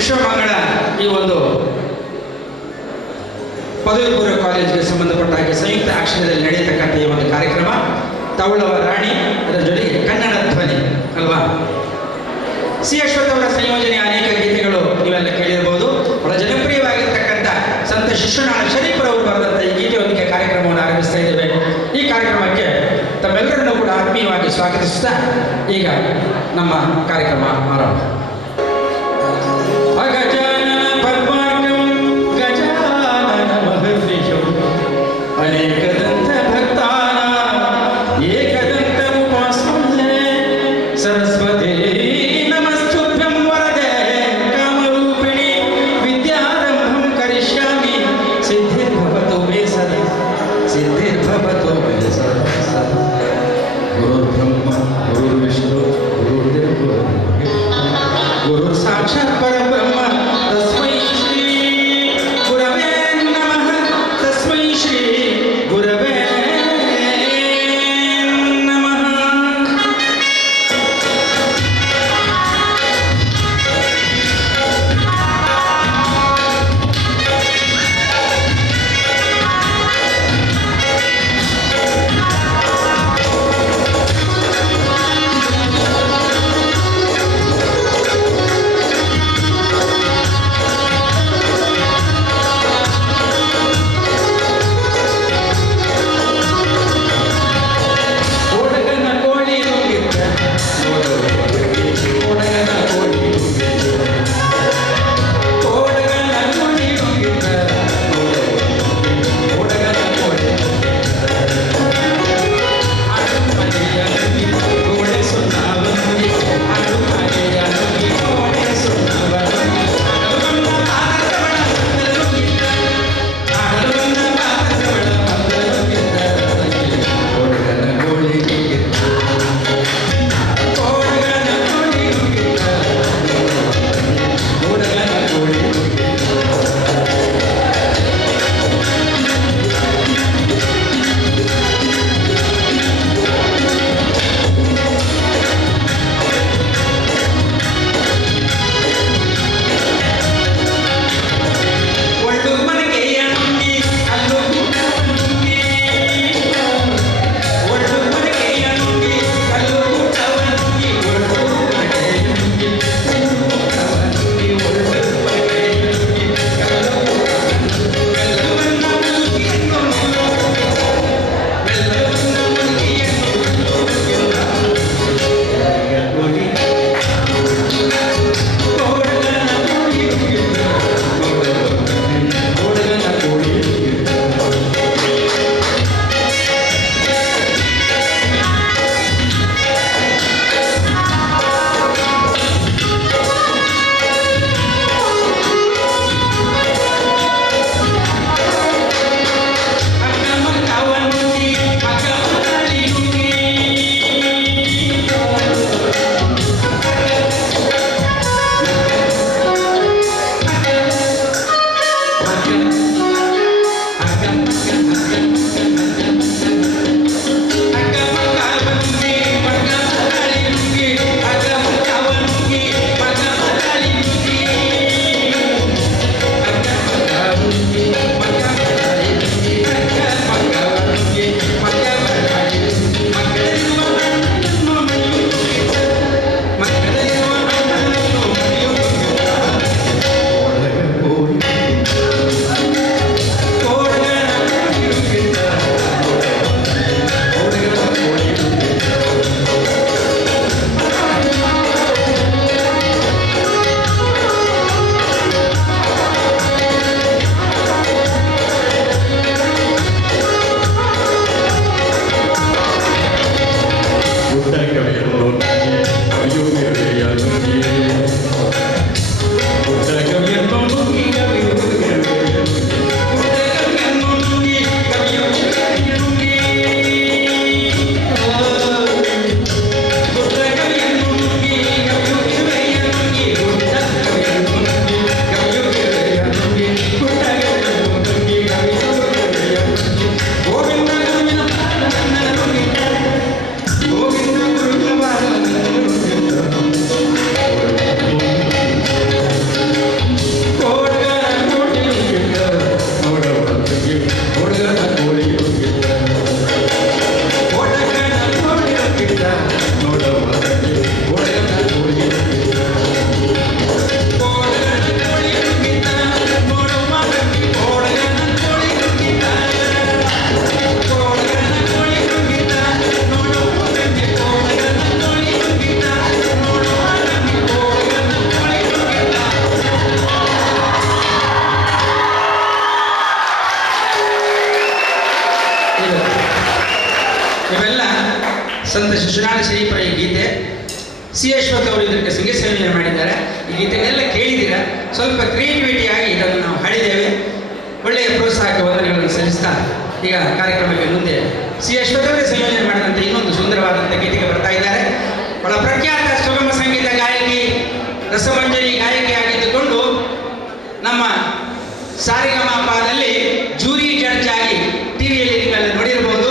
ವಿಶ್ವಮಂಗಳ ಈ ಒಂದು ಪದವಿ ಪೂರ್ವ ಕಾಲೇಜಿಗೆ ಸಂಬಂಧಪಟ್ಟ ಹಾಗೆ ಸಂಯುಕ್ತ ಆಶ್ರಯದಲ್ಲಿ ನಡೆಯತಕ್ಕಂಥ ಈ ಒಂದು ಕಾರ್ಯಕ್ರಮ ತವಳವ ರಾಣಿ, ಅದರ ಜೊತೆಗೆ ಕನ್ನಡ ಧ್ವನಿ ಅಲ್ವಾ. ಸಿ ಅಶ್ವಥ್ ಅವರ ಸಂಯೋಜನೆಯ ಅನೇಕ ಗೀತೆಗಳು ನೀವೆಲ್ಲ ಕೇಳಿರಬಹುದು. ಬಹಳ ಜನಪ್ರಿಯವಾಗಿರ್ತಕ್ಕಂಥ ಸಂತ ಶಿಶುನಾಳ ಶರೀಫರವರು ಬರೆದಂಥ ಈ ಗೀತೆಯೊಂದಿಗೆ ಕಾರ್ಯಕ್ರಮವನ್ನು ಆರಂಭಿಸ್ತಾ ಇದ್ದೇವೆ. ಈ ಕಾರ್ಯಕ್ರಮಕ್ಕೆ ತಮ್ಮೆಲ್ಲರನ್ನೂ ಕೂಡ ಆತ್ಮೀಯವಾಗಿ ಸ್ವಾಗತಿಸುತ್ತಾ ಈಗ ನಮ್ಮ ಕಾರ್ಯಕ್ರಮ ಆರಂಭ. ಸಂತ ಶಿಶುನಾಳ ಶರೀಫರ ಈ ಗೀತೆ. ಸಿ ಅಶ್ವಥ್ ಅವರು ಇದಕ್ಕೆ ಸಂಗೀತ ಸಂಯೋಜನೆ ಮಾಡಿದ್ದಾರೆ. ಈ ಗೀತೆಗಳೆಲ್ಲ ಕೇಳಿದ್ದೀರಾ. ಸ್ವಲ್ಪ ಕ್ರಿಯೇಟಿವಿಟಿಯಾಗಿ ಇದನ್ನು ನಾವು ಹಾಡಿದ್ದೇವೆ. ಒಳ್ಳೆಯ ಪ್ರೋತ್ಸಾಹಕ್ಕೆ ವಂದನೆಗಳನ್ನು ಸಲ್ಲಿಸ್ತಾ ಈಗ ಕಾರ್ಯಕ್ರಮಕ್ಕೆ ಮುಂದೆ ಸಿ ಅಶ್ವಥ್ ಅವರೇ ಸಂಯೋಜನೆ ಮಾಡಿದಂಥ ಇನ್ನೊಂದು ಸುಂದರವಾದಂಥ ಗೀತೆಗೆ ಬರ್ತಾ ಇದ್ದಾರೆ. ಬಹಳ ಪ್ರಖ್ಯಾತ ಸುಗಮ ಸಂಗೀತ ಗಾಯಕಿ, ರಸಮಂಜರಿ ಗಾಯಕಿ ಆಗಿದ್ದುಕೊಂಡು ನಮ್ಮ ಸಾರಿಗಮಪದಲ್ಲಿ ಜೂರಿ ಜಡ್ಜ್ ಆಗಿ ಟಿವಿಯಲ್ಲಿ ನೀವೆಲ್ಲ ನೋಡಿರಬಹುದು.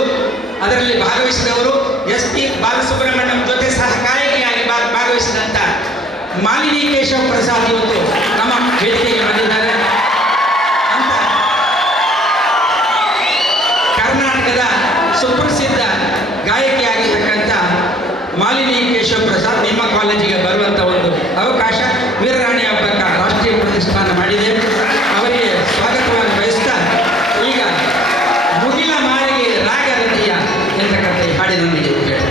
ಅದರಲ್ಲಿ ಭಾಗವಹಿಸಿದವರು ಎಸ್ ಪಿ ಬಾಲಸುಬ್ರಹ್ಮಣ್ಯಂ ಜೊತೆ ಸಹ ಗಾಯಕಿಯಾಗಿ ಭಾಗವಹಿಸಿದಂಥ ಮಾಲಿನಿ ಕೇಶವ ಪ್ರಸಾದ್ ಇವತ್ತು ನಮ್ಮ ವೇದಿಕೆಗೆ ಬಂದಿದ್ದಾರೆ. ಅಂತ ಕರ್ನಾಟಕದ ಸುಪ್ರಸಿದ್ಧ ಗಾಯಕಿಯಾಗಿರ್ತಕ್ಕಂಥ ಮಾಲಿನಿ ಕೇಶವ ಪ್ರಸಾದ್ ನಿಮ್ಮ ಕಾಲೇಜಿಗೆ ಬರುವಂಥ ಒಂದು ಅವಕಾಶ ವೀರರಾಣಿ ಹಬ್ಬಕ್ಕ ರಾಷ್ಟ್ರೀಯ ಪ್ರತಿಷ್ಠಾನ ಮಾಡಿದೆ. ಅವರಿಗೆ ಸ್ವಾಗತವನ್ನು ಬಯಸ್ತಾ ಈಗ ಮುಗಿಲ ಮಾರಿಗೆ ರಾಗರತಿಯ ಎಂತಕ್ಕಂಥ ಈ ಹಾಡಿನೊಂದಿಗೆ ಕೇಳಿ.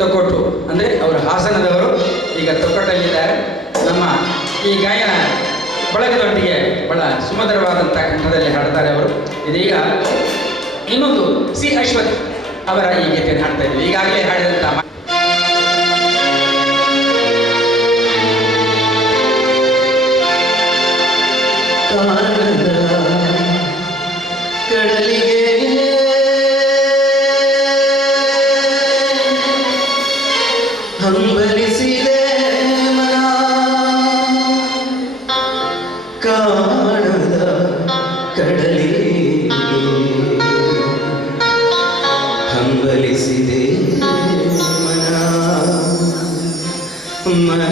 ತೊಕ್ಕೊಟ್ಟು ಅಂದರೆ ಅವರು ಹಾಸನದವರು, ಈಗ ತೊಕ್ಕೊಟ್ಟಲ್ಲಿದ್ದಾರೆ. ನಮ್ಮ ಈ ಗಾಯನ ಬಳಗದೊಟ್ಟಿಗೆ ಬಹಳ ಸುಮಧುರವಾದಂಥ ಕಂಠದಲ್ಲಿ ಹಾಡ್ತಾರೆ ಅವರು. ಇದೀಗ ಇನ್ನೊಂದು ಸಿ ಅಶ್ವಥ್ ಅವರ ಈ ಗೀತೆಯನ್ನು ಹಾಡ್ತಾ ಇದ್ವಿ. ಈಗಾಗಲೇ ಹಾಡಿದಂಥ ಕಡಲಿಗೆ ಹಂಬಲಿಸಿದೆ ಮನ, ಕಾಣದ ಕಡಲಿಗೆ ಹಂಬಲಿಸಿದೆ ಮನ ಮನ.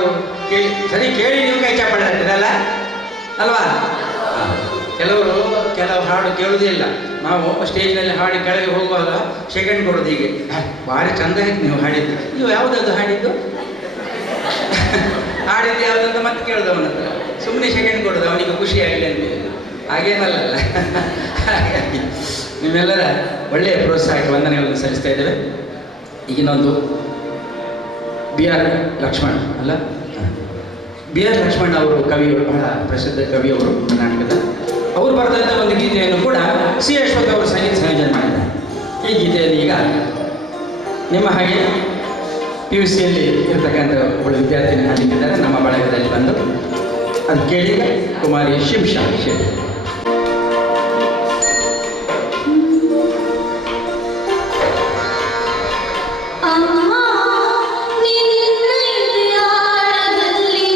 ಹಾಡು ಕೇಳಿ ಸರಿ ಕೇಳಿ ನೀವು ಕೈ ಚಾಪಡ ಅಲ್ಲ ಅಲ್ವಾ? ಕೆಲವು ಹಾಡು ಕೇಳುವುದೇ ಇಲ್ಲ. ನಾವು ಸ್ಟೇಜ್ನಲ್ಲಿ ಹಾಡಿ ಕೆಳಗೆ ಹೋಗುವಾಗ ಸೆಕೆಂಡ್ ಕೊಡೋದು ಹೀಗೆ, ಭಾರಿ ಚಂದ ಆಯ್ತು ನೀವು ಹಾಡಿದ್ದು. ನೀವು ಯಾವುದಾದ್ರು ಹಾಡಿದ್ದು ಹಾಡಿದ್ದು ಯಾವುದಂತ ಮತ್ತೆ ಕೇಳೋದು ಅವನ ಹತ್ರ, ಸುಮ್ಮನೆ ಸೆಕೆಂಡ್ ಕೊಡೋದು ಅವನಿಗೆ ಖುಷಿ ಆಗಲಿ ಅಂತೇಳಿ. ಹಾಗೇನಲ್ಲ ಹಾಗಾಗಿ ನಿಮ್ಮೆಲ್ಲರ ಒಳ್ಳೆಯ ಪ್ರೋತ್ಸಾಹಕ್ಕೆ ವಂದನೆಗಳನ್ನು ಸಲ್ಲಿಸ್ತಾ ಇದ್ದೇವೆ. ಈಗಿನೊಂದು ಬಿ ಆರ್ ಲಕ್ಷ್ಮಣ್ ಅಲ್ಲ, ಬಿ ಆರ್ ಲಕ್ಷ್ಮಣ್ ಅವರು ಕವಿಯವರು, ಬಹಳ ಪ್ರಸಿದ್ಧ ಕವಿಯವರು ಕರ್ನಾಟಕದ. ಅವರು ಬರೆದಂಥ ಒಂದು ಗೀತೆಯನ್ನು ಕೂಡ ಸಿ ಅಶ್ವಥ್ ಅವರು ಸಂಗೀತ ಸಂಯೋಜನೆ ಮಾಡಿದ್ದಾರೆ. ಈ ಗೀತೆಯಲ್ಲಿ ಈಗ ನಿಮ್ಮ ಹಾಗೆ PUCಯಲ್ಲಿ ಇರ್ತಕ್ಕಂಥ ಒಬ್ಬಳು ವಿದ್ಯಾರ್ಥಿನಿ ಹಾಡಿದ್ದಾರೆ ನಮ್ಮ ಬಳಗದಲ್ಲಿ ಬಂದು, ಅದು ಕೇಳಿ ಕುಮಾರಿ ಶಿಂಶಾ ಶೆಟ್ಟಿ. ಆಳದಲ್ಲಿ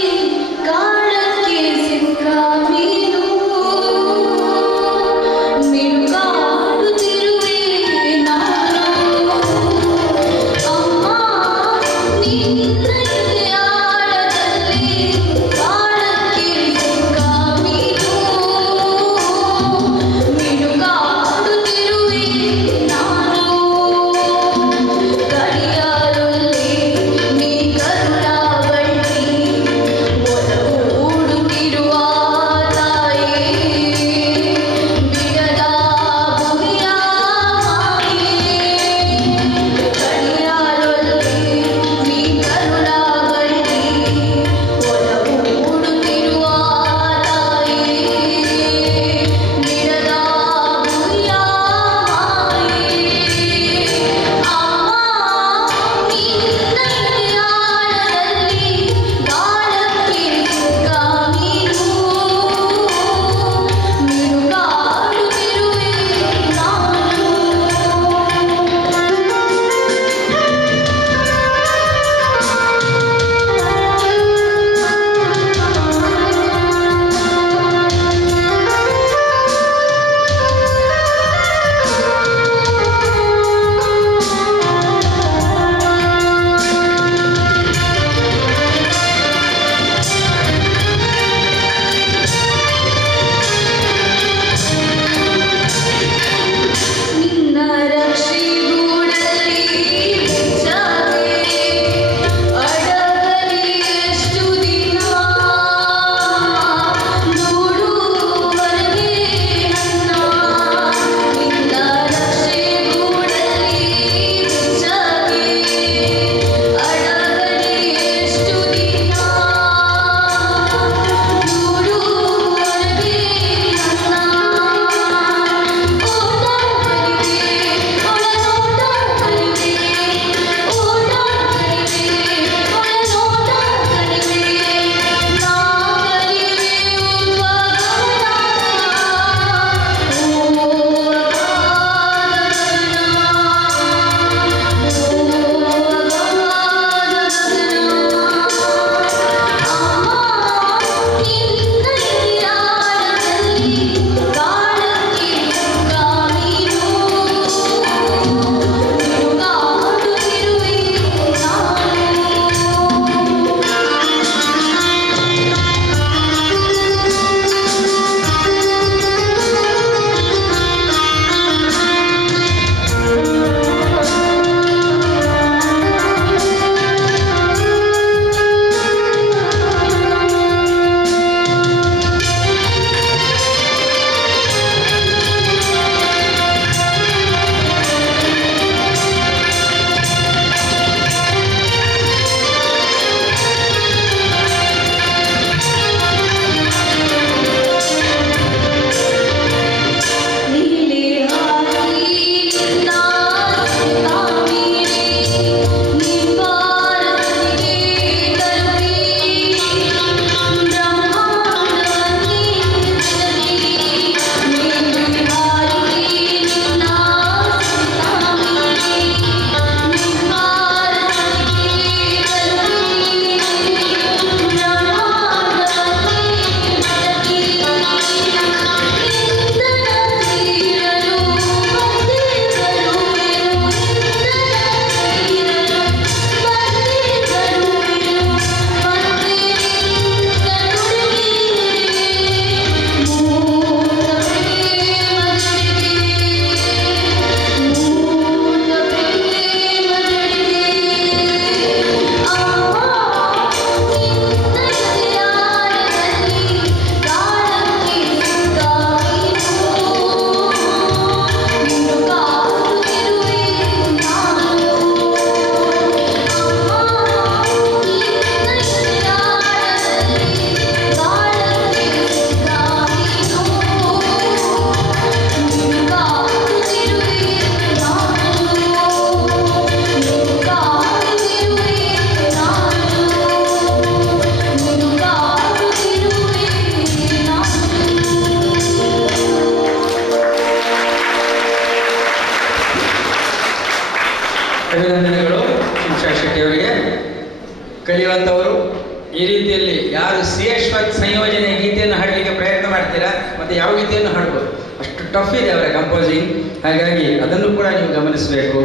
ಈ ರೀತಿಯಲ್ಲಿ ಯಾರು ಸಿ ಅಶ್ವಥ್ ಸಂಯೋಜನೆ ಗೀತೆಯನ್ನು ಹಾಡಲಿಕ್ಕೆ ಪ್ರಯತ್ನ ಮಾಡ್ತೀರಾ ಮತ್ತು ಯಾವ ಗೀತೆಯನ್ನು ಹಾಡ್ಬೋದು, ಅಷ್ಟು ಟಫ್ ಇದೆ ಅವರ ಕಂಪೋಸಿಂಗ್. ಹಾಗಾಗಿ ಅದನ್ನು ಕೂಡ ನೀವು ಗಮನಿಸಬೇಕು.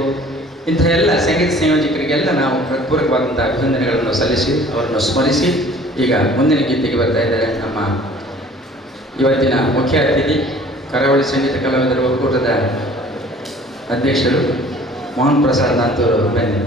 ಇಂಥ ಎಲ್ಲ ಸಂಗೀತ ಸಂಯೋಜಕರಿಗೆಲ್ಲ ನಾವು ಹೃತ್ಪೂರ್ವಕವಾದಂಥ ಅಭಿನಂದನೆಗಳನ್ನು ಸಲ್ಲಿಸಿ ಅವರನ್ನು ಸ್ಮರಿಸಿ ಈಗ ಮುಂದಿನ ಗೀತೆಗೆ ಬರ್ತಾ ಇದ್ದಾರೆ ನಮ್ಮ ಇವತ್ತಿನ ಮುಖ್ಯ ಅತಿಥಿ, ಕರಾವಳಿ ಸಂಗೀತ ಕಲಾವಿದರ ಒಕ್ಕೂಟದ ಅಧ್ಯಕ್ಷರು ಮೋಹನ್ ಪ್ರಸಾದ್ ನಾತೂರು. ಬನ್ನಿ.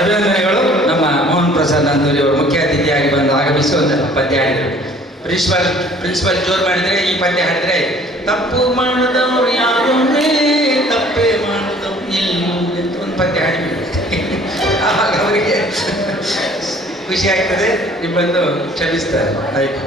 ಅಭಿನಂದನೆಗಳು. ನಮ್ಮ ಮೋಹನ್ ಪ್ರಸಾದ್ ನಂತೂರಿ ಅವರು ಮುಖ್ಯ ಅತಿಥಿಯಾಗಿ ಬಂದು ಆಗಮಿಸಿ ಒಂದು ಪದ್ಯ ಹಾಡಿದರು. ಪ್ರಿನ್ಸಿಪಲ್ ಜೋರು ಮಾಡಿದರೆ ಈ ಪದ್ಯ ಹಾಡಿದರೆ, ತಪ್ಪು ಮಾಡಿದವರು ಯಾರು ತಪ್ಪೇ ಮಾಡಿದವರು ಇಲ್ಲ ಅಂತ ಒಂದು ಪದ್ಯ ಹಾಡಿಬಿಟ್ಟು ಆವಾಗ ಅವರಿಗೆ ಖುಷಿ ಆಗ್ತದೆ, ನಿಮ್ಮನ್ನು ಕ್ಷಮಿಸ್ತಾರೆ. ಆಯಿತು.